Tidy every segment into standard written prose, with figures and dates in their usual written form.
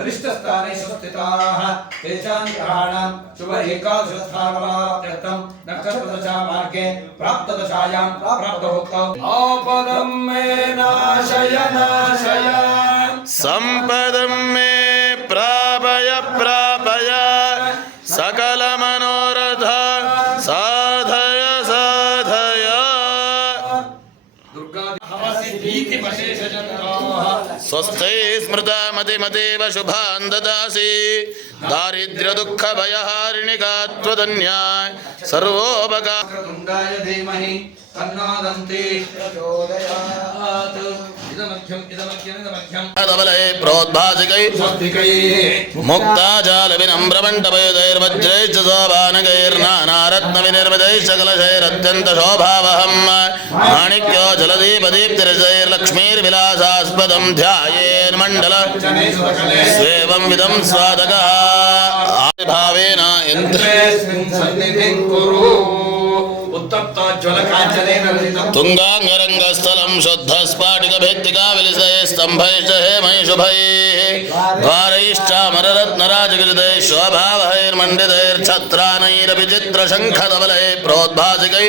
अरिष्टस्थानेषु स्थिताः तेषां ग्रहाणां शुभ एकादशस्थानप्राप्त्यर्थं नक्षत्रदशामार्गे प्राप्तदशायां प्राप्तभुक्तौ आपदं मे नाशय नाशय सम्पदं मे प्रापय प्रापय सकलमनोरथ साधय साधय स्वस्ति स्मृता मतिमतीव शुभान् ददासि दारिद्र्यदुःखभयहारिणिका त्वदन्या सर्वोपकाराय धीमहि तन्नो दन्ति प्रचोदयात् धवलै प्रोद्भासिकै मुक्ताजालविनम्रमण्डपयुधैर्वज्रैश्च सोपानकैर्नानारत्नविनिर्मितैश्च कलशैरत्यन्तशोभावहं माणिक्यो जलदीपदीप्तिरजैर्लक्ष्मीर्विलासास्पदं ध्यायेन्मण्डल स्वेवं विधं स्वादकः भावेन तुंगांगरंगस्थलं शुद्धस्फाटिकभित्तिका विलिसैः स्तंभैश्च हेमैः शुभैः द्वारैश्चामररत्नराजगलितैः शोभावहैर्मण्डितैर्छत्राणैरपि चित्रशङ्खधवलैः प्रोद्भासिकैः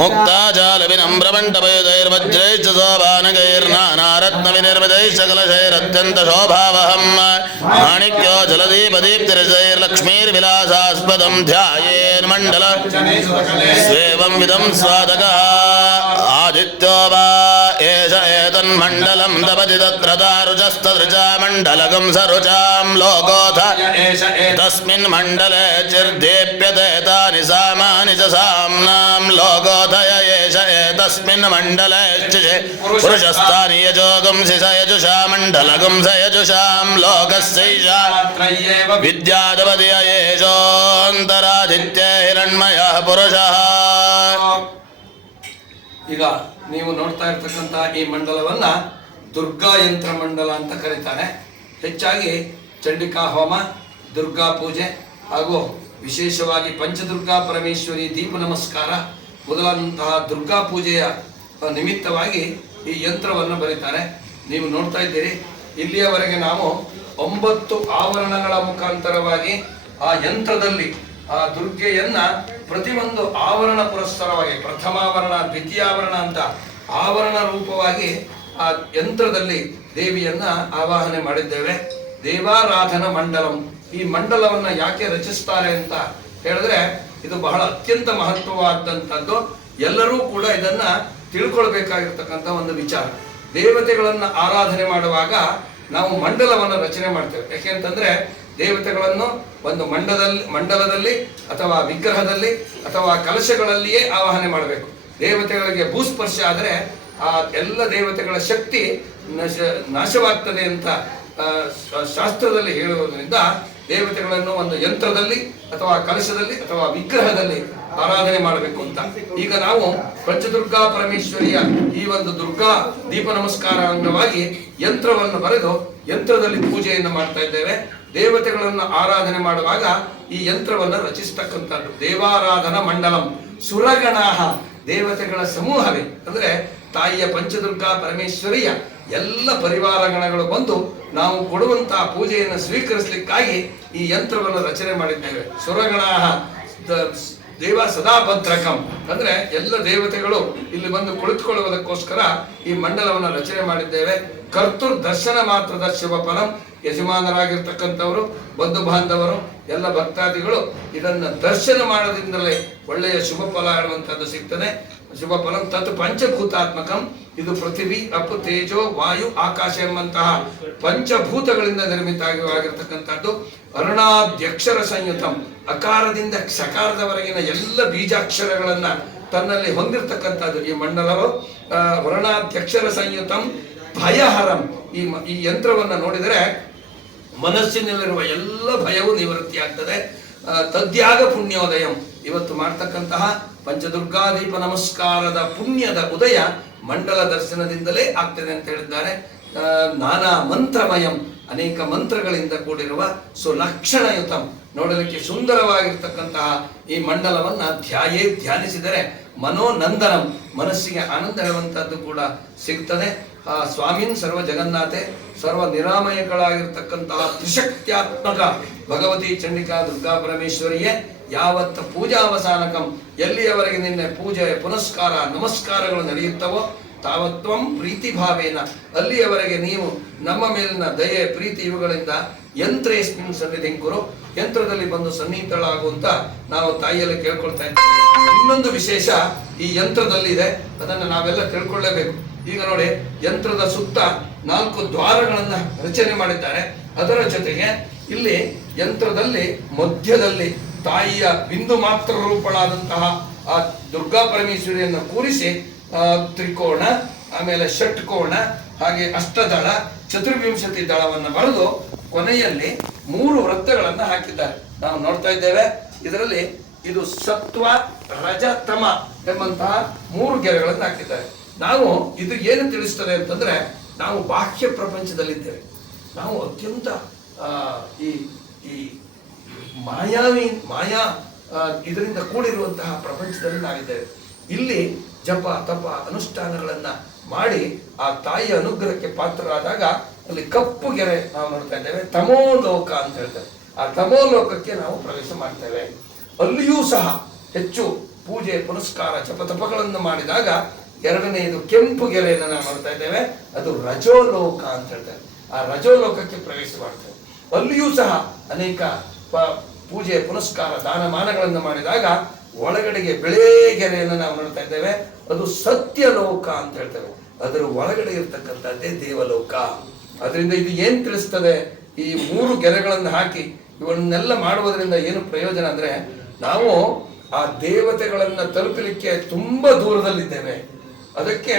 मुक्ताजालविनम्रमण्डपयुधैर्वज्रैश्च सोपानकैर्नानारत्नविनिर्मितैश्च कलशैरत्यन्तशोभावहं माणिक्यो जलदीपदीप्तिरजैर्लक्ष्मीर्विलासास्पदं ध्यायेन्मण्डल स्वेवं विधं स्वादकः आदित्यो वा एष एतन्मण्डलं तपति तत्र दारुजस्तदृचा मण्डलकं सरुचां लोकोऽथ तस्मिन् मण्डले चिर्दीप्यते तानि सामानि च साम्नां लोकोऽथय एष एतस्मिन् मण्डले पुरुषस्तानि यजोगंसि स यजुषा मण्डलकं स यजुषां लोकस्यैषा विद्यादपति येषोऽन्तरादित्ये हिरण्मयः पुरुषः ಈಗ ನೀವು ನೋಡ್ತಾ ಇರತಕ್ಕಂತ ಈ ಮಂಡಲವನ್ನ ದುರ್ಗಾ ಯಂತ್ರ ಮಂಡಲ ಅಂತ ಕರೀತಾರೆ. ಹೆಚ್ಚಾಗಿ ಚಂಡಿಕಾ ಹೋಮ, ದುರ್ಗಾ ಪೂಜೆ ಹಾಗೂ ವಿಶೇಷವಾಗಿ ಪಂಚದುರ್ಗಾ ಪರಮೇಶ್ವರಿ ದೀಪ ನಮಸ್ಕಾರ ಮೊದಲಾದಂತಹ ದುರ್ಗಾ ಪೂಜೆಯ ನಿಮಿತ್ತವಾಗಿ ಈ ಯಂತ್ರವನ್ನು ಬರೀತಾರೆ. ನೀವು ನೋಡ್ತಾ ಇದ್ದೀರಿ, ಇಲ್ಲಿಯವರೆಗೆ ನಾವು 9 ಆವರಣಗಳ ಮುಖಾಂತರವಾಗಿ ಆ ಯಂತ್ರದಲ್ಲಿ ಆ ದುರ್ಗೆಯನ್ನ ಪ್ರತಿಯೊಂದು ಆವರಣ ಪುರಸ್ಸರವಾಗಿ ಪ್ರಥಮಾವರಣ, ದ್ವಿತೀಯಾವರಣ ಅಂತ ಆವರಣ ರೂಪವಾಗಿ ಆ ಯಂತ್ರದಲ್ಲಿ ದೇವಿಯನ್ನ ಆವಾಹನೆ ಮಾಡಿದ್ದೇವೆ. ದೇವಾರಾಧನ ಮಂಡಲಂ. ಈ ಮಂಡಲವನ್ನ ಯಾಕೆ ರಚಿಸ್ತಾರೆ ಅಂತ ಹೇಳಿದ್ರೆ ಇದು ಬಹಳ ಅತ್ಯಂತ ಮಹತ್ವವಾದಂಥದ್ದು. ಎಲ್ಲರೂ ಕೂಡ ಇದನ್ನ ತಿಳ್ಕೊಳ್ಬೇಕಾಗಿರ್ತಕ್ಕಂಥ ಒಂದು ವಿಚಾರ. ದೇವತೆಗಳನ್ನ ಆರಾಧನೆ ಮಾಡುವಾಗ ನಾವು ಮಂಡಲವನ್ನು ರಚನೆ ಮಾಡ್ತೇವೆ. ಯಾಕೆಂತಂದ್ರೆ ದೇವತೆಗಳನ್ನು ಒಂದು ಮಂಡಲದಲ್ಲಿ ಅಥವಾ ವಿಗ್ರಹದಲ್ಲಿ ಅಥವಾ ಕಲಶಗಳಲ್ಲಿಯೇ ಆವಾಹನೆ ಮಾಡಬೇಕು. ದೇವತೆಗಳಿಗೆ ಭೂಸ್ಪರ್ಶ ಆದರೆ ಆ ಎಲ್ಲ ದೇವತೆಗಳ ಶಕ್ತಿ ನಾಶವಾಗ್ತದೆ ಅಂತ ಶಾಸ್ತ್ರದಲ್ಲಿ ಹೇಳುವುದರಿಂದ ದೇವತೆಗಳನ್ನು ಒಂದು ಯಂತ್ರದಲ್ಲಿ ಅಥವಾ ಕಲಶದಲ್ಲಿ ಅಥವಾ ವಿಗ್ರಹದಲ್ಲಿ ಆರಾಧನೆ ಮಾಡಬೇಕು ಅಂತ. ಈಗ ನಾವು ಪಂಚದುರ್ಗಾ ಪರಮೇಶ್ವರಿಯ ಈ ಒಂದು ದುರ್ಗಾ ದೀಪ ನಮಸ್ಕಾರ ಅಂಗವಾಗಿ ಯಂತ್ರವನ್ನು ಬರೆದು ಯಂತ್ರದಲ್ಲಿ ಪೂಜೆಯನ್ನು ಮಾಡ್ತಾ ಇದ್ದೇವೆ. ದೇವತೆಗಳನ್ನು ಆರಾಧನೆ ಮಾಡುವಾಗ ಈ ಯಂತ್ರವನ್ನು ರಚಿಸತಕ್ಕಂಥದ್ದು ದೇವಾರಾಧನ ಮಂಡಲಂ. ಸುರಗಣಾಹ, ದೇವತೆಗಳ ಸಮೂಹವೇ ಅಂದ್ರೆ ತಾಯಿಯ ಪಂಚದುರ್ಗಾ ಪರಮೇಶ್ವರಿಯ ಎಲ್ಲ ಪರಿವಾರ ಗಣಗಳು ಬಂದು ನಾವು ಕೊಡುವಂತಹ ಪೂಜೆಯನ್ನು ಸ್ವೀಕರಿಸಲಿಕ್ಕಾಗಿ ಈ ಯಂತ್ರವನ್ನು ರಚನೆ ಮಾಡಿದ್ದೇವೆ. ಸುರಗಣಾಹ ದೇವ ಸದಾ ಭದ್ರಕಂ ಅಂದ್ರೆ ಎಲ್ಲ ದೇವತೆಗಳು ಇಲ್ಲಿ ಬಂದು ಕುಳಿತುಕೊಳ್ಳುವುದಕ್ಕೋಸ್ಕರ ಈ ಮಂಡಲವನ್ನು ರಚನೆ ಮಾಡಿದ್ದೇವೆ. ಕರ್ತೃ ದರ್ಶನ ಮಾತ್ರದ ಶುಭ ಫಲಂ. ಯಜಮಾನರಾಗಿರ್ತಕ್ಕಂಥವರು, ಬಂಧು ಬಾಂಧವರು, ಎಲ್ಲ ಭಕ್ತಾದಿಗಳು ಇದನ್ನ ದರ್ಶನ ಮಾಡೋದ್ರಿಂದಲೇ ಒಳ್ಳೆಯ ಶುಭ ಫಲ ಹೇಳುವಂತದ್ದು ಸಿಗ್ತದೆ. ಶುಭ ಫಲಂ ತತ್ ಪಂಚಭೂತಾತ್ಮಕಂ. ಇದು ಪೃಥ್ವಿ, ಅಪ್ಪು, ತೇಜೋ, ವಾಯು, ಆಕಾಶ ಎಂಬಂತಹ ಪಂಚಭೂತಗಳಿಂದ ನಿರ್ಮಿತವಾಗಿರ್ತಕ್ಕಂಥದ್ದು. ಅರುಣಾದ್ಯಕ್ಷರ ಸಂಯುತಂ. ಅಕಾರದಿಂದ ಕ್ಷಕಾರದವರೆಗಿನ ಎಲ್ಲ ಬೀಜಾಕ್ಷರಗಳನ್ನ ತನ್ನಲ್ಲಿ ಹೊಂದಿರತಕ್ಕಂಥದ್ದು ಈ ಮಂಡಲವು. ವರ್ಣಾದ್ಯಕ್ಷರ ಸಂಯುತಂ ಭಯಹರಂ. ಈ ಯಂತ್ರವನ್ನು ನೋಡಿದರೆ ಮನಸ್ಸಿನಲ್ಲಿರುವ ಎಲ್ಲ ಭಯವು ನಿವೃತ್ತಿ ಆಗ್ತದೆ. ತದ್ಯಾಗ ಪುಣ್ಯೋದಯಂ. ಇವತ್ತು ಮಾಡ್ತಕ್ಕಂತಹ ಪಂಚದುರ್ಗಾ ದೀಪ ನಮಸ್ಕಾರದ ಪುಣ್ಯದ ಉದಯ ಮಂಡಲ ದರ್ಶನದಿಂದಲೇ ಆಗ್ತದೆ ಅಂತ ಹೇಳಿದ್ದಾರೆ. ನಾನಾ ಮಂತ್ರಮಯಂ. ಅನೇಕ ಮಂತ್ರಗಳಿಂದ ಕೂಡಿರುವ ಸುಲಕ್ಷಣಯುತಂ, ನೋಡಲಿಕ್ಕೆ ಸುಂದರವಾಗಿರ್ತಕ್ಕಂತಹ ಈ ಮಂಡಲವನ್ನ ಧ್ಯಾನಿಸಿದರೆ ಮನೋನಂದನಂ, ಮನಸ್ಸಿಗೆ ಆನಂದ ಹೇಳುವಂತಹದ್ದು ಕೂಡ ಸಿಗ್ತದೆ. ಆ ಸ್ವಾಮಿನ್ ಸರ್ವ ಜಗನ್ನಾಥೆ, ಸರ್ವ ನಿರಾಮಯಗಳಾಗಿರ್ತಕ್ಕಂತಹ ತ್ರಿಶಕ್ತ್ಯಾತ್ಮಕ ಭಗವತಿ ಚಂಡಿಕಾ ದುರ್ಗಾ ಪರಮೇಶ್ವರಿಯೇ ಯಾವತ್ತ ಪೂಜಾವಸಾನಕಂ, ಎಲ್ಲಿಯವರೆಗೆ ನಿನ್ನೆ ಪೂಜೆ ಪುನಸ್ಕಾರ ನಮಸ್ಕಾರಗಳು ನಡೆಯುತ್ತವೋ ತಾವತ್ವಂ ಪ್ರೀತಿ ಭಾವೇನ, ಅಲ್ಲಿಯವರೆಗೆ ನೀವು ನಮ್ಮ ಮೇಲಿನ ದಯೆ ಪ್ರೀತಿ ಇವುಗಳಿಂದ ಯಂತ್ರೇಸ್ಮಿನ್ ಸನ್ನಿಧಿಂಕುರು, ಯಂತ್ರದಲ್ಲಿ ಬಂದು ಸನ್ನಿಹಿತಳಾಗುವಂತ ನಾವು ತಾಯಿಯಲ್ಲಿ ಕೇಳ್ಕೊಳ್ತಾ ಇದ್ದೇವೆ. ಇನ್ನೊಂದು ವಿಶೇಷ ಈ ಯಂತ್ರದಲ್ಲಿ ಇದೆ, ಅದನ್ನು ನಾವೆಲ್ಲ ತಿಳ್ಕೊಳ್ಳೇಬೇಕು. ಈಗ ನೋಡಿ, ಯಂತ್ರದ ಸುತ್ತ 4 ದ್ವಾರಗಳನ್ನ ರಚನೆ ಮಾಡಿದ್ದಾರೆ. ಅದರ ಜೊತೆಗೆ ಇಲ್ಲಿ ಯಂತ್ರದಲ್ಲಿ ಮಧ್ಯದಲ್ಲಿ ತಾಯಿಯ ಬಿಂದು ಮಾತ್ರ ರೂಪಳಾದಂತಹ ಆ ದುರ್ಗಾ ಪರಮೇಶ್ವರಿಯನ್ನು ಕೂರಿಸಿ ತ್ರಿಕೋಣ, ಆಮೇಲೆ ಷಟ್ಕೋಣ, ಹಾಗೆ ಅಷ್ಟದಳ, ಚತುರ್ವಿಂಶತಿ ದಳವನ್ನು ಬರೆದು ಕೊನೆಯಲ್ಲಿ 3 ವೃತ್ತಗಳನ್ನ ಹಾಕಿದ್ದಾರೆ. ನಾವು ನೋಡ್ತಾ ಇದ್ದೇವೆ. ಇದರಲ್ಲಿ ಇದು ಸತ್ವ ರಜ ತಮ ಎಂಬಂತಹ 3 ಗೆರೆಗಳನ್ನು ಹಾಕಿದ್ದಾರೆ. ನಾವು ಇದು ಏನು ತಿಳಿಸ್ತದೆ ಅಂತಂದ್ರೆ, ನಾವು ಬಾಹ್ಯ ಪ್ರಪಂಚದಲ್ಲಿದ್ದೇವೆ. ನಾವು ಅತ್ಯಂತ ಈ ಮಾಯಾ ಇದರಿಂದ ಕೂಡಿರುವಂತಹ ಪ್ರಪಂಚದಲ್ಲಿ ನಾವಿದ್ದೇವೆ. ಇಲ್ಲಿ ಜಪ ತಪ ಅನುಷ್ಠಾನಗಳನ್ನ ಮಾಡಿ ಆ ತಾಯಿಯ ಅನುಗ್ರಹಕ್ಕೆ ಪಾತ್ರರಾದಾಗ ಅಲ್ಲಿ ಕಪ್ಪು ಗೆರೆ ನಾವು ನೋಡ್ತಾ ಇದ್ದೇವೆ. ತಮೋಲೋಕ ಅಂತ ಹೇಳ್ತೇವೆ. ಆ ತಮೋಲೋಕಕ್ಕೆ ನಾವು ಪ್ರವೇಶ ಮಾಡ್ತೇವೆ. ಅಲ್ಲಿಯೂ ಸಹ ಹೆಚ್ಚು ಪೂಜೆ ಪುನಸ್ಕಾರ ಜಪ ತಪಗಳನ್ನು ಮಾಡಿದಾಗ ಎರಡನೆಯದು ಕೆಂಪು ಗೆರೆಯನ್ನು ನಾವು ನೋಡ್ತಾ ಇದ್ದೇವೆ. ಅದು ರಜೋಲೋಕ ಅಂತ ಹೇಳ್ತೇವೆ. ಆ ರಜೋಲೋಕಕ್ಕೆ ಪ್ರವೇಶ ಮಾಡ್ತೇವೆ. ಅಲ್ಲಿಯೂ ಸಹ ಅನೇಕ ಪೂಜೆ ಪುನಸ್ಕಾರ ದಾನಮಾನಗಳನ್ನು ಮಾಡಿದಾಗ ಒಳಗಡೆಗೆ ಬಿಳೇ ಗೆರೆಯನ್ನು ನಾವು ನೋಡ್ತಾ ಇದ್ದೇವೆ. ಅದು ಸತ್ಯಲೋಕ ಅಂತ ಹೇಳ್ತೇವೆ. ಅದರ ಒಳಗಡೆ ಇರ್ತಕ್ಕಂಥದ್ದೇ ದೇವಲೋಕ. ಅದರಿಂದ ಇದು ಏನ್ ತಿಳಿಸ್ತದೆ, ಈ 3 ಗೆರೆಗಳನ್ನು ಹಾಕಿ ಇವನ್ನೆಲ್ಲ ಮಾಡುವುದರಿಂದ ಏನು ಪ್ರಯೋಜನ ಅಂದ್ರೆ, ನಾವು ಆ ದೇವತೆಗಳನ್ನ ತಲುಪಲಿಕ್ಕೆ ತುಂಬಾ ದೂರದಲ್ಲಿದ್ದೇವೆ. ಅದಕ್ಕೆ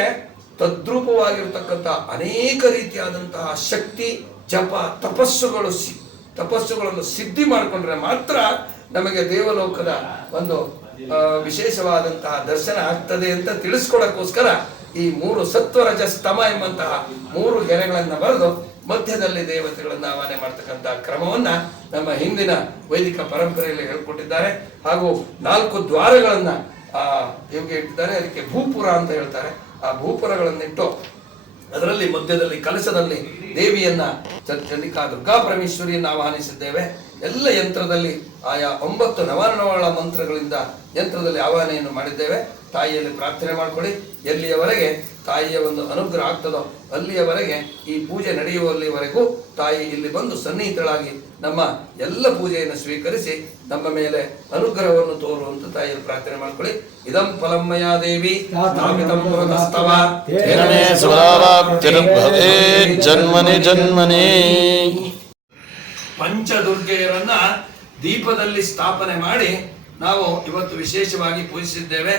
ತದ್ರೂಪವಾಗಿರ್ತಕ್ಕಂಥ ಅನೇಕ ರೀತಿಯಾದಂತಹ ಶಕ್ತಿ ಜಪ ತಪಸ್ಸುಗಳನ್ನು ಸಿದ್ಧಿ ಮಾಡಿಕೊಂಡ್ರೆ ಮಾತ್ರ ನಮಗೆ ದೇವಲೋಕದ ಒಂದು ವಿಶೇಷವಾದಂತಹ ದರ್ಶನ ಆಗ್ತದೆ ಅಂತ ತಿಳಿಸ್ಕೊಡಕ್ಕೋಸ್ಕರ ಈ 3 ಸತ್ವರಜ ಸ್ತಮ ಎಂಬಂತಹ 3 ಗೆರೆಗಳನ್ನ ಬರೆದು ಮಧ್ಯದಲ್ಲಿ ದೇವತೆಗಳನ್ನ ಆವಾಹನೆ ಮಾಡ್ತಕ್ಕಂತಹ ಕ್ರಮವನ್ನ ನಮ್ಮ ಹಿಂದಿನ ವೈದಿಕ ಪರಂಪರೆಯಲ್ಲಿ ಹೇಳ್ಕೊಟ್ಟಿದ್ದಾರೆ. ಹಾಗೂ 4 ದ್ವಾರಗಳನ್ನ ಇವ್ಗೆ ಇಟ್ಟಿದ್ದಾರೆ. ಅದಕ್ಕೆ ಭೂಪುರ ಅಂತ ಹೇಳ್ತಾರೆ. ಆ ಭೂಪುರಗಳನ್ನಿಟ್ಟು ಅದರಲ್ಲಿ ಮಧ್ಯದಲ್ಲಿ ಕಲಶದಲ್ಲಿ ದೇವಿಯನ್ನ ಚಂಡಿಕಾ ದುರ್ಗಾ ಪರಮೇಶ್ವರಿಯನ್ನು ಆವಾಹನಿಸಿದ್ದೇವೆ. ಎಲ್ಲ ಯಂತ್ರದಲ್ಲಿ ಆಯಾ 9 ನವನವಳ ಮಂತ್ರಗಳಿಂದ ಯಂತ್ರದಲ್ಲಿ ಆವಾಹನೆಯನ್ನು ಮಾಡಿದ್ದೇವೆ. ತಾಯಿಯಲ್ಲಿ ಪ್ರಾರ್ಥನೆ ಮಾಡ್ಕೊಳ್ಳಿ. ಎಲ್ಲಿಯವರೆಗೆ ತಾಯಿಯ ಒಂದು ಅನುಗ್ರಹ ಆಗ್ತದೋ ಅಲ್ಲಿಯವರೆಗೆ ಈ ಪೂಜೆ ನಡೆಯುವಲ್ಲಿವರೆಗೂ ತಾಯಿ ಇಲ್ಲಿ ಬಂದು ಸನ್ನಿಹಿತಳಾಗಿ ನಮ್ಮ ಎಲ್ಲ ಪೂಜೆಯನ್ನು ಸ್ವೀಕರಿಸಿ ನಮ್ಮ ಮೇಲೆ ಅನುಗ್ರಹವನ್ನು ತೋರುವಂತ ತಾಯಿಯಲ್ಲಿ ಪ್ರಾರ್ಥನೆ ಮಾಡ್ಕೊಳ್ಳಿ. ಇದಂ ಫಲಮ್ಮಯ ದೇವಿ ಜನ್ಮನಿ ಜನ್ಮನಿ. ಪಂಚದುರ್ಗೆಯರನ್ನ ದೀಪದಲ್ಲಿ ಸ್ಥಾಪನೆ ಮಾಡಿ ನಾವು ಇವತ್ತು ವಿಶೇಷವಾಗಿ ಪೂಜಿಸಿದ್ದೇವೆ.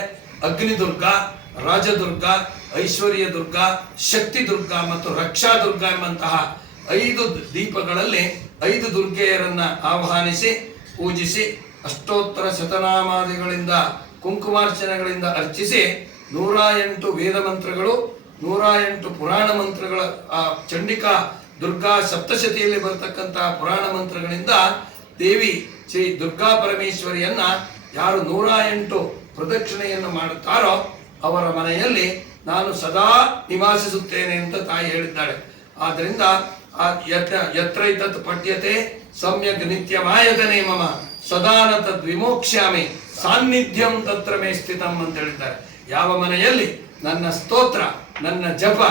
ಅಗ್ನಿದುರ್ಗ, ರಾಜದುರ್ಗ, ಐಶ್ವರ್ಯ ದುರ್ಗ, ಶಕ್ತಿ ದುರ್ಗ ಮತ್ತು ರಕ್ಷಾ ದುರ್ಗ ಎಂಬಂತಹ 5 ದೀಪಗಳಲ್ಲಿ 5 ದುರ್ಗೆಯರನ್ನ ಆಹ್ವಾನಿಸಿ ಪೂಜಿಸಿ ಅಷ್ಟೋತ್ತರ ಶತನಾಮಾದಿಗಳಿಂದ ಕುಂಕುಮಾರ್ಚನೆಗಳಿಂದ ಅರ್ಚಿಸಿ 108 ವೇದ ಮಂತ್ರಗಳು 108 ಪುರಾಣ ಮಂತ್ರಗಳ ಚಂಡಿಕಾ ದುರ್ಗಾ ಸಪ್ತಶತಿಯಲ್ಲಿ ಬರತಕ್ಕಂತಹ ಪುರಾಣ ಮಂತ್ರಗಳಿಂದ ದೇವಿ ಶ್ರೀ ದುರ್ಗಾ ಪರಮೇಶ್ವರಿಯನ್ನ ಯಾರು 108 ಪ್ರದಕ್ಷಿಣೆಯನ್ನು ಮಾಡುತ್ತಾರೋ ಅವರ ಮನೆಯಲ್ಲಿ ನಾನು ಸದಾ ನಿವಾಸಿಸುತ್ತೇನೆ ಅಂತ ತಾಯಿ ಹೇಳಿದ್ದಾಳೆ. ಆದ್ದರಿಂದ ಯತ್ರೈತತ್ ಪಠ್ಯತೆ ಸಮ್ಯಕ್ ನಿತ್ಯಮಾಯತನೇ ಮಮ ಸದಾನ ತದ್ ವಿಮೋಕ್ಷ್ಯಾಮಿ ಸಾನ್ನಿಧ್ಯಂ ತತ್ರ ಮೇ ಸ್ಥಿತಂ ಅಂತ ಹೇಳಿದ್ದಾರೆ. ಯಾವ ಮನೆಯಲ್ಲಿ ನನ್ನ ಸ್ತೋತ್ರ, ನನ್ನ ಜಪ,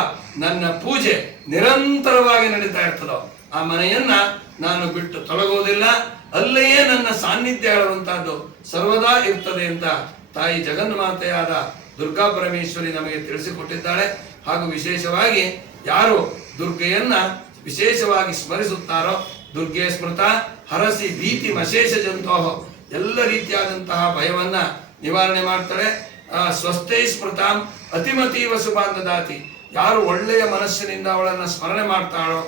ನನ್ನ ಪೂಜೆ ನಿರಂತರವಾಗಿ ನಡೀತಾ ಇರ್ತದೋ ಆ ಮನೆಯನ್ನ ನಾನು ಬಿಟ್ಟು ತೊಲಗುವುದಿಲ್ಲ. ಅಲ್ಲಿಯೇ ನನ್ನ ಸಾನ್ನಿಧ್ಯ ಹೇಳುವಂತಹದ್ದು ಸರ್ವದಾ ಇರ್ತದೆ ಅಂತ ತಾಯಿ ಜಗನ್ಮಾತೆಯಾದ ದುರ್ಗಾ ಪರಮೇಶ್ವರಿ ನಮಗೆ ತಿಳಿಸಿಕೊಟ್ಟಿದ್ದಾಳೆ. ಹಾಗೂ ವಿಶೇಷವಾಗಿ ಯಾರು ದುರ್ಗೆಯನ್ನ ವಿಶೇಷವಾಗಿ ಸ್ಮರಿಸುತ್ತಾರೋ ದುರ್ಗೆ ಸ್ಮೃತ ಹರಸಿ ಭೀತಿ ಮಶೇಷ ಜಂತೋಹ, ಎಲ್ಲ ರೀತಿಯಾದಂತಹ ಭಯವನ್ನ ನಿವಾರಣೆ ಮಾಡ್ತಾಳೆ. ಸ್ವಸ್ಥೈ ಸ್ಮೃತಾಂ ಅತಿಮತೀವ ಶುಭಾಂದದಾತಿ, ಯಾರು ಒಳ್ಳೆಯ ಮನಸ್ಸಿನಿಂದ ಅವಳನ್ನ ಸ್ಮರಣೆ ಮಾಡ್ತಾಳೋ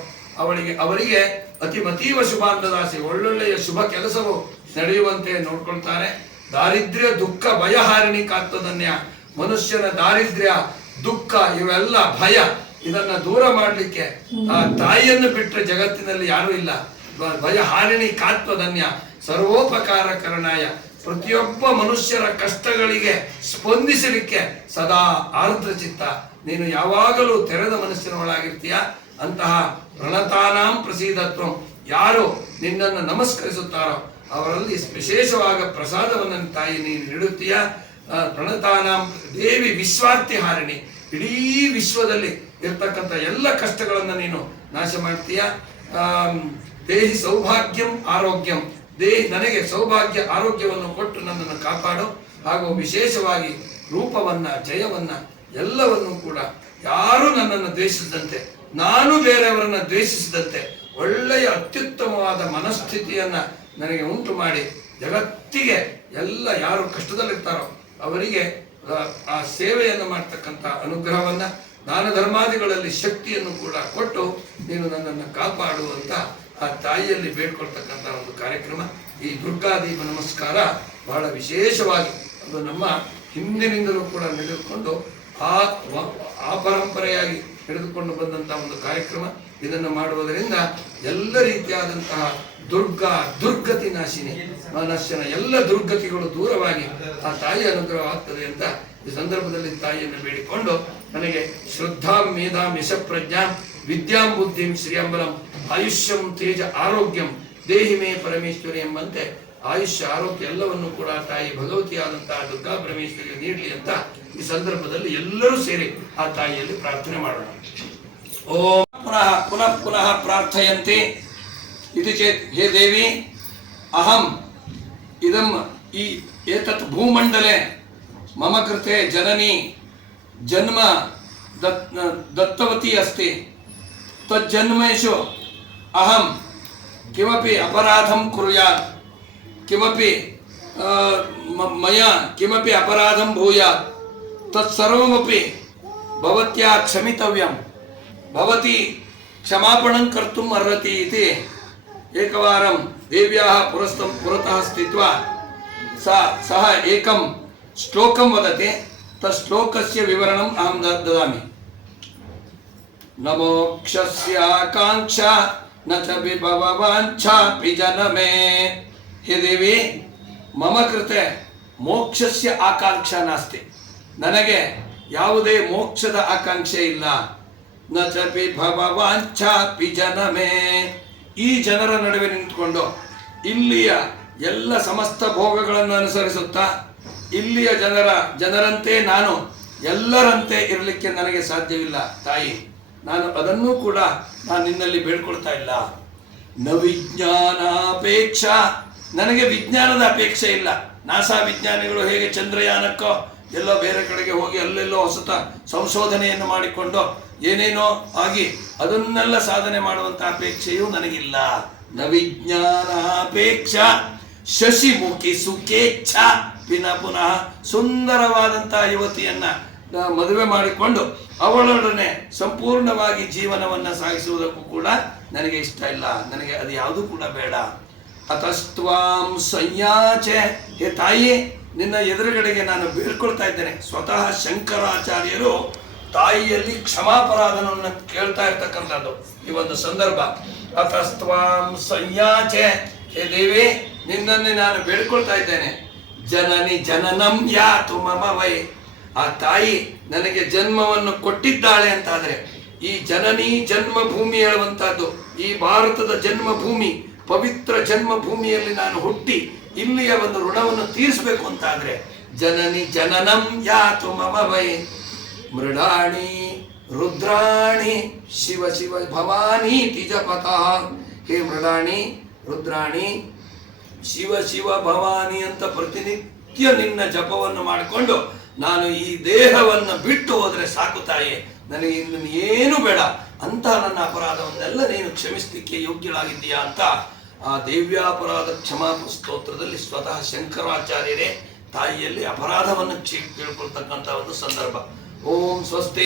ಅವರಿಗೆ ಅತಿಮತೀವ ಶುಭಾಂದದಾಸಿ, ಒಳ್ಳೊಳ್ಳೆಯ ಶುಭ ಕೆಲಸವು ನಡೆಯುವಂತೆ ನೋಡ್ಕೊಳ್ತಾರೆ. ದಾರಿದ್ರ್ಯ ದುಃಖ ಭಯಹಾರಿಣಿ ಕಾತ್ತದನ್ಯ, ಮನುಷ್ಯನ ದಾರಿದ್ರ್ಯ ದುಃಖ ಇವೆಲ್ಲ ಭಯ ಇದನ್ನ ದೂರ ಮಾಡಲಿಕ್ಕೆ ಆ ತಾಯಿಯನ್ನು ಬಿಟ್ಟರೆ ಜಗತ್ತಿನಲ್ಲಿ ಯಾರೂ ಇಲ್ಲ. ಭಯ ಹಾರಿಣಿ ಕಾತ್ವಧನ್ಯ ಸರ್ವೋಪಕಾರ ಕರಣಾಯ, ಪ್ರತಿಯೊಬ್ಬ ಮನುಷ್ಯರ ಕಷ್ಟಗಳಿಗೆ ಸ್ಪಂದಿಸಲಿಕ್ಕೆ ಸದಾ ಆರ್ದ್ರ ಚಿತ್ತ. ನೀನು ಯಾವಾಗಲೂ ತೆರೆದ ಮನಸ್ಸಿನೊಳಗಿರ್ತೀಯ. ಅಂತಹ ಪ್ರಣತಾನಾಂ ಪ್ರಸೀದತ್ವಂ, ಯಾರು ನಿನ್ನನ್ನು ನಮಸ್ಕರಿಸುತ್ತಾರೋ ಅವರಲ್ಲಿ ವಿಶೇಷವಾದ ಪ್ರಸಾದವನ್ನು ತಾಯಿ ನೀನು ನೀಡುತ್ತೀಯ. ಪ್ರಣತಾನಾಂ ದೇವಿ ವಿಶ್ವಾರ್ತಿ ಹಾರಿಣಿ, ಇಡೀ ವಿಶ್ವದಲ್ಲಿ ಇರ್ತಕ್ಕಂಥ ಎಲ್ಲ ಕಷ್ಟಗಳನ್ನು ನೀನು ನಾಶ ಮಾಡ್ತೀಯ. ದೇಹಿ ಸೌಭಾಗ್ಯಂ ಆರೋಗ್ಯಂ, ನನಗೆ ಸೌಭಾಗ್ಯ ಆರೋಗ್ಯವನ್ನು ಕೊಟ್ಟು ನನ್ನನ್ನು ಕಾಪಾಡು. ಹಾಗೂ ವಿಶೇಷವಾಗಿ ರೂಪವನ್ನ ಜಯವನ್ನ ಎಲ್ಲವನ್ನೂ ಕೂಡ ಯಾರು ನನ್ನನ್ನು ದ್ವೇಷಿಸಿದಂತೆ, ನಾನು ಬೇರೆಯವರನ್ನ ದ್ವೇಷಿಸಿದಂತೆ ಒಳ್ಳೆಯ ಅತ್ಯುತ್ತಮವಾದ ಮನಸ್ಥಿತಿಯನ್ನ ನನಗೆ ಉಂಟು ಮಾಡಿ ಜಗತ್ತಿಗೆ ಎಲ್ಲ ಯಾರು ಕಷ್ಟದಲ್ಲಿರ್ತಾರೋ ಅವರಿಗೆ ಆ ಸೇವೆಯನ್ನು ಮಾಡ್ತಕ್ಕಂಥ ಅನುಗ್ರಹವನ್ನ, ದಾನ ಧರ್ಮಾದಿಗಳಲ್ಲಿ ಶಕ್ತಿಯನ್ನು ಕೂಡ ಕೊಟ್ಟು ನೀನು ನನ್ನನ್ನು ಕಾಪಾಡುವಂತ ಆ ತಾಯಿಯಲ್ಲಿ ಬೇಡ್ಕೊಳ್ತಕ್ಕಂಥ ಒಂದು ಕಾರ್ಯಕ್ರಮ. ಈ ದುರ್ಗಾದೀಪ ನಮಸ್ಕಾರ ಬಹಳ ವಿಶೇಷವಾಗಿ ಅದು ನಮ್ಮ ಹಿಂದಿನಿಂದಲೂ ಕೂಡ ನಡೆದುಕೊಂಡು ಆ ಪರಂಪರೆಯಾಗಿ ನಡೆದುಕೊಂಡು ಬಂದಂತಹ ಒಂದು ಕಾರ್ಯಕ್ರಮ. ಇದನ್ನು ಮಾಡುವುದರಿಂದ ಎಲ್ಲ ರೀತಿಯಾದಂತಹ ದುರ್ಗತಿ ನಾಶಿನಿ, ಮನುಷ್ಯನ ಎಲ್ಲ ದುರ್ಗತಿಗಳು ದೂರವಾಗಿ ಆ ತಾಯಿಯ ಅನುಗ್ರಹ ಆಗ್ತದೆ ಅಂತ ಈ ಸಂದರ್ಭದಲ್ಲಿ ತಾಯಿಯನ್ನು ಬೇಡಿಕೊಂಡು, ನನಗೆ ಶ್ರದ್ಧಾಂ ಮೇಧಾಂ ಯಶಪ್ರಜ್ಞಾಂ ವಿದ್ಯಾಂ ಬುದ್ಧಿಂ ಶ್ರೀಯಂಬಲಂ ಆಯುಷ್ಯಂ ತೇಜ ಆರೋಗ್ಯಂ ದೇಹಿ ಮೇ ಪರಮೇಶ್ವರಿ ಎಂಬಂತೆ ಆಯುಷ್ಯ ಆರೋಗ್ಯ ಎಲ್ಲವನ್ನು ಕೂಡ ತಾಯಿ ಭಗವತಿಯಾದಂತಹ ದುರ್ಗಾ ಪರಮೇಶ್ವರಿಗೆ ನೀಡಲಿ ಅಂತ ಈ ಸಂದರ್ಭದಲ್ಲಿ ಎಲ್ಲರೂ ಸೇರಿ ಆ ತಾಯಿಯಲ್ಲಿ ಪ್ರಾರ್ಥನೆ ಮಾಡೋಣ. ಓಂ ಪುನಃ ಪುನಃ ಪ್ರಾರ್ಥಯಂತೆ ಇತಿ ಚೇತ್, ಹೇ ದೇವಿ ಅಹಂ ಇದಂ ಈ ಏತತ್ ಭೂಮಂಡಲೆ ಮಮ ಕೃತೆ ಜನನಿ ಜನ್ಮ ದತ್ತವತಿ ಅಸ್ತಿ. ತಜ್ಜನ್ಮೇಷು ಅಹಂ ಕಿಮಪಿ ಅಪರಾಧಂ ಕುರ್ಯಾತ್, ಕಿಮಪಿ ಮಯಾ ಕಿಮಪಿ ಅಪರಾಧಂ ಭೂಯಾತ್, ತತ್ಸರ್ವಮಪಿ ಭವತ್ಯಾ ಕ್ಷಮಿತವ್ಯಂ, ಭವತಿ ಕ್ಷಮಾಪಣಂ ಕರ್ತುಂ ಅರ್ಹತಿ ಇತಿ ಏಕವಾರಂ ದೇವ್ಯಾಃ ಪುರತಃ ಸ್ಥಿತ್ವಾ ಸಹ ಏಕಂ ಶ್ಲೋಕಂ ವದತಿ. ತಶ್ಲೋಕಸ್ಯ ವಿವರಣಂ ಅಹಂ ದದಾಮಿ. ನ ಮೋಕ್ಷಸ್ಯ ಆಕಾಂಕ್ಷಾ ನ ಚ ವಿಭವವಾಂಛಾಪಿ ಜನಮೇ. ಹೇ ದೇವಿ, ಮಮ ಕೃತೆ ಮೋಕ್ಷಸ್ಯ ಆಕಾಂಕ್ಷಾ ನಾಸ್ತಿ, ನನಗೆ ಯಾವುದೇ ಮೋಕ್ಷದ ಆಕಾಂಕ್ಷೆ ಇಲ್ಲ. ನ ಚ ವಿಭವವಾಂಛಾಪಿ ಜನಮೇ, ಈ ಜನರ ನಡುವೆ ನಿಂತುಕೊಂಡು ಇಲ್ಲಿಯ ಎಲ್ಲ ಸಮಸ್ತ ಭೋಗಗಳನ್ನು ಅನುಸರಿಸುತ್ತಾ ಇಲ್ಲಿಯ ಜನರಂತೆ ನಾನು ಎಲ್ಲರಂತೆ ಇರಲಿಕ್ಕೆ ನನಗೆ ಸಾಧ್ಯವಿಲ್ಲ ತಾಯಿ. ನಾನು ಅದನ್ನೂ ಕೂಡ ನಾನು ನಿನ್ನಲ್ಲಿ ಬೇಡ್ಕೊಳ್ತಾ ಇಲ್ಲ. ನ ವಿಜ್ಞಾನಾಪೇಕ್ಷ, ನನಗೆ ವಿಜ್ಞಾನದ ಅಪೇಕ್ಷೆ ಇಲ್ಲ. ನಾಸಾ ವಿಜ್ಞಾನಿಗಳು ಹೇಗೆ ಚಂದ್ರಯಾನಕ್ಕೋ ಎಲ್ಲೋ ಬೇರೆ ಕಡೆಗೆ ಹೋಗಿ ಅಲ್ಲೆಲ್ಲೋ ಹೊಸತ ಸಂಶೋಧನೆಯನ್ನು ಮಾಡಿಕೊಂಡು ಏನೇನೋ ಆಗಿ ಅದನ್ನೆಲ್ಲ ಸಾಧನೆ ಮಾಡುವಂತ ಅಪೇಕ್ಷೆಯೂ ನನಗಿಲ್ಲ. ನ ವಿಜ್ಞಾನಾಪೇಕ್ಷ ಶಶಿಮುಖಿ ಸುಖೇಚ್ಛ, ಪುನಃ ಸುಂದರವಾದಂತಹ ಯುವತಿಯನ್ನ ಮದುವೆ ಮಾಡಿಕೊಂಡು ಅವಳೊಡನೆ ಸಂಪೂರ್ಣವಾಗಿ ಜೀವನವನ್ನ ಸಾಗಿಸುವುದಕ್ಕೂ ಕೂಡ ನನಗೆ ಇಷ್ಟ ಇಲ್ಲ. ನನಗೆ ಅದು ಯಾವುದೂ ಕೂಡ ಬೇಡ. ಅತಸ್ತ್ವಾಂ ಸಂಯಾಚೆ, ಹೇ ತಾಯಿ, ನಿನ್ನ ಎದುರುಗಡೆಗೆ ನಾನು ಬೇಡ್ಕೊಳ್ತಾ ಇದ್ದೇನೆ. ಸ್ವತಃ ಶಂಕರಾಚಾರ್ಯರು ತಾಯಿಯಲ್ಲಿ ಕ್ಷಮಾಪರಾಧನವನ್ನು ಕೇಳ್ತಾ ಇರ್ತಕ್ಕಂಥದ್ದು ಈ ಒಂದು ಸಂದರ್ಭ. ಅತಸ್ತ್ವಾಂ ಸಂಯಾಚೆ, ಹೇ ದೇವಿ, ನಿನ್ನನ್ನೇ ನಾನು ಬೇಡ್ಕೊಳ್ತಾ ಇದ್ದೇನೆ. ಜನನಿ ಜನನಂ ಯಾತು ಮಮ ವೈ, ಆ ತಾಯಿ ನನಗೆ ಜನ್ಮವನ್ನು ಕೊಟ್ಟಿದ್ದಾಳೆ ಅಂತಾದ್ರೆ ಈ ಜನನಿ ಜನ್ಮಭೂಮಿ ಹೇಳುವಂತಹದ್ದು, ಈ ಭಾರತದ ಜನ್ಮಭೂಮಿ, ಪವಿತ್ರ ಜನ್ಮಭೂಮಿಯಲ್ಲಿ ನಾನು ಹುಟ್ಟಿ ಇಲ್ಲಿಯ ಒಂದು ಋಣವನ್ನು ತೀರಿಸಬೇಕು ಅಂತಾದ್ರೆ ಜನನಿ ಜನನಂ ಯಾತು ಮಮ ವೈ. ಮೃಡಾಣಿ ರುದ್ರಾಣಿ ಶಿವ ಶಿವ ಭವಾನಿ ತಿಜಪತಃ, ಹೇ ಮೃಡಾಣಿ ರುದ್ರಾಣಿ ಶಿವ ಶಿವ ಭವಾನಿ ಅಂತ ಪ್ರತಿನಿತ್ಯ ನಿನ್ನ ಜಪವನ್ನು ಮಾಡಿಕೊಂಡು ನಾನು ಈ ದೇಹವನ್ನು ಬಿಟ್ಟು ಹೋದ್ರೆ ಸಾಕು ತಾಯಿ, ನನಗೆ ಇನ್ನು ಏನು ಬೇಡ ಅಂತ ನನ್ನ ಅಪರಾಧವನ್ನೆಲ್ಲ ನೀನು ಕ್ಷಮಿಸಲಿಕ್ಕೆ ಯೋಗ್ಯಳಾಗಿದ್ದೀಯಾ ಅಂತ ಆ ದೇವ್ಯಾಪರಾಧ ಕ್ಷಮಾ ಸ್ತೋತ್ರದಲ್ಲಿ ಸ್ವತಃ ಶಂಕರಾಚಾರ್ಯರೇ ತಾಯಿಯಲ್ಲಿ ಅಪರಾಧವನ್ನು ಕೇಳ್ಕೊಳ್ತಕ್ಕಂಥ ಒಂದು ಸಂದರ್ಭ. ಓಂ ಸ್ವಸ್ತಿ.